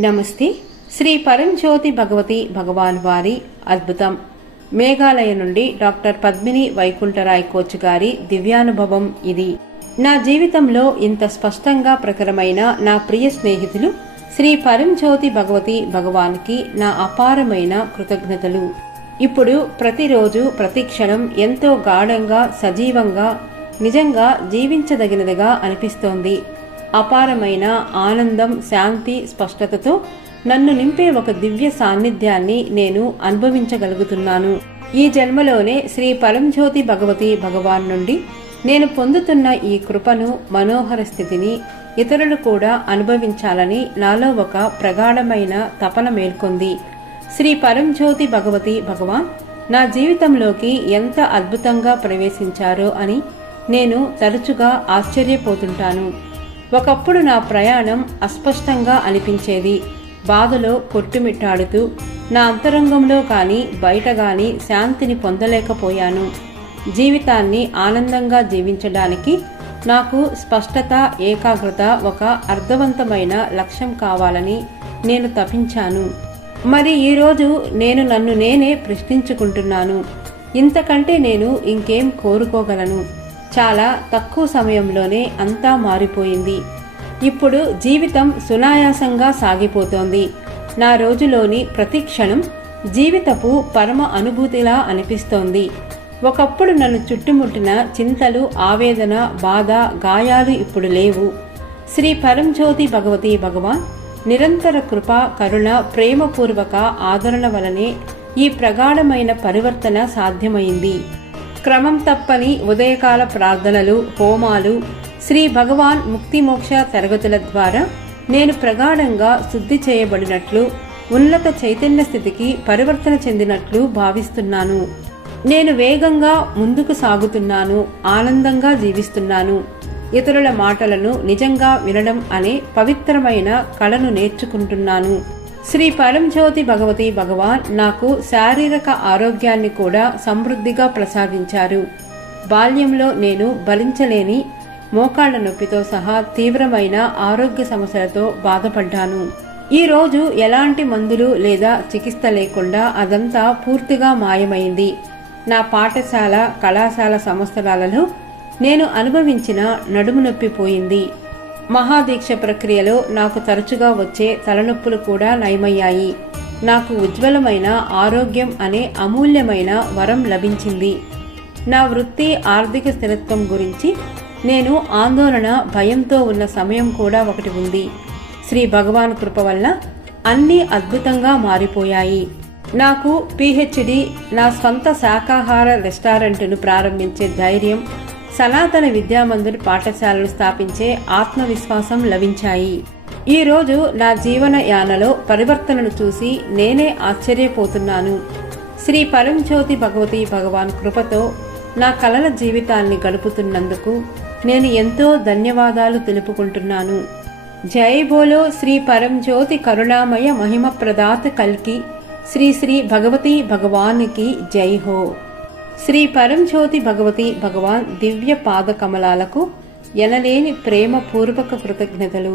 నమస్తే. శ్రీ పరంజ్యోతి భగవతి భగవాన్ వారి అద్భుతం. మేఘాలయ నుండి డాక్టర్ పద్మిని వైకుంఠరాయ్ కోచ్ గారి దివ్యానుభవం ఇది. నా జీవితంలో ఇంత స్పష్టంగా ప్రకటమైన నా ప్రియ స్నేహితులు శ్రీ పరంజ్యోతి భగవతి భగవాన్కి నా అపారమైన కృతజ్ఞతలు. ఇప్పుడు ప్రతిరోజు ప్రతి క్షణం ఎంతో గాఢంగా, సజీవంగా, నిజంగా జీవించదగినదిగా అనిపిస్తోంది. అపారమైన ఆనందం, శాంతి, స్పష్టతతో నన్ను నింపే ఒక దివ్య సాన్నిధ్యాన్ని నేను అనుభవించగలుగుతున్నాను. ఈ జన్మలోనే శ్రీ పరంజ్యోతి భగవతి భగవాన్ నుండి నేను పొందుతున్న ఈ కృపను, మనోహర స్థితిని ఇతరులు కూడా అనుభవించాలని నాలో ఒక ప్రగాఢమైన తపన మేల్కొంది. శ్రీ పరంజ్యోతి భగవతి భగవాన్ నా జీవితంలోకి ఎంత అద్భుతంగా ప్రవేశించారో అని నేను తరచుగా ఆశ్చర్యపోతుంటాను. ఒకప్పుడు నా ప్రయాణం అస్పష్టంగా అనిపించేది. బాధలో కొట్టుమిట్టాడుతూ నా అంతరంగంలో కానీ బయట గాని శాంతిని పొందలేకపోయాను. జీవితాన్ని ఆనందంగా జీవించడానికి నాకు స్పష్టత, ఏకాగ్రత, ఒక అర్థవంతమైన లక్ష్యం కావాలని నేను తపించాను. మరి ఈరోజు నేను నన్ను నేనే ప్రశ్నించుకుంటున్నాను, ఇంతకంటే నేను ఇంకేం కోరుకోగలను? చాలా తక్కువ సమయంలోనే అంతా మారిపోయింది. ఇప్పుడు జీవితం సునాయాసంగా సాగిపోతోంది. నా రోజులోని ప్రతి క్షణం జీవితపు పరమ అనుభూతిలా అనిపిస్తోంది. ఒకప్పుడు నన్ను చుట్టుముట్టిన చింతలు, ఆవేదన, బాధ, గాయాలు ఇప్పుడు లేవు. శ్రీ పరంజ్యోతి భగవతి భగవాన్ నిరంతర కృప, కరుణ, ప్రేమపూర్వక ఆదరణ వలనే ఈ ప్రగాఢమైన పరివర్తన సాధ్యమైంది. క్రమం తప్పని ఉదయకాల ప్రార్థనలు, హోమాలు, శ్రీ భగవాన్ ముక్తి మోక్ష తరగతుల ద్వారా నేను ప్రగాఢంగా శుద్ధి చేయబడినట్లు, ఉన్నత చైతన్య స్థితికి పరివర్తన చెందినట్లు భావిస్తున్నాను. నేను వేగంగా ముందుకు సాగుతున్నాను, ఆనందంగా జీవిస్తున్నాను. ఇతరుల మాటలను నిజంగా వినడం అనే పవిత్రమైన కళను నేర్చుకుంటున్నాను. శ్రీ పరంజ్యోతి భగవతి భగవాన్ నాకు శారీరక ఆరోగ్యాన్ని కూడా సమృద్ధిగా ప్రసాదించారు. బాల్యంలో నేను భరించలేని మోకాళ్ల నొప్పితో సహా తీవ్రమైన ఆరోగ్య సమస్యలతో బాధపడ్డాను. ఈ రోజు ఎలాంటి మందులు లేదా చికిత్స లేకుండా అదంతా పూర్తిగా మాయమైంది. నా పాఠశాల, కళాశాల సంవత్సరాలలో నేను అనుభవించిన నడుము నొప్పి పోయింది. మహాదీక్ష ప్రక్రియలో నాకు తరచుగా వచ్చే తలనొప్పులు కూడా నయమయ్యాయి. నాకు ఉజ్వలమైన ఆరోగ్యం అనే అమూల్యమైన వరం లభించింది. నా వృత్తి, ఆర్థిక స్థిరత్వం గురించి నేను ఆందోళన, భయంతో ఉన్న సమయం కూడా ఒకటి ఉంది. శ్రీ భగవాన్ కృప వల్ల అన్నీ అద్భుతంగా మారిపోయాయి. నాకు పిహెచ్డి, నా స్వంత శాకాహార రెస్టారెంట్ను ప్రారంభించే ధైర్యం, సనాతన విద్యామందిర్ పాఠశాలను స్థాపించే ఆత్మవిశ్వాసం లభించాయి. ఈరోజు నా జీవన యానలో పరివర్తనను చూసి నేనే ఆశ్చర్యపోతున్నాను. శ్రీ పరంజ్యోతి భగవతి భగవాన్ కృపతో నా కలల జీవితాన్ని గడుపుతున్నందుకు నేను ఎంతో ధన్యవాదాలు తెలుపుకుంటున్నాను. జై బోలో శ్రీ పరంజ్యోతి కరుణామయ మహిమ ప్రదాత కల్కి శ్రీ శ్రీ భగవతి భగవానికి జై హో. శ్రీ పరంజ్యోతి భగవతి భగవాన్ దివ్య పాద కమలాలకు ఎనలేని ప్రేమ పూర్వక కృతజ్ఞతలు.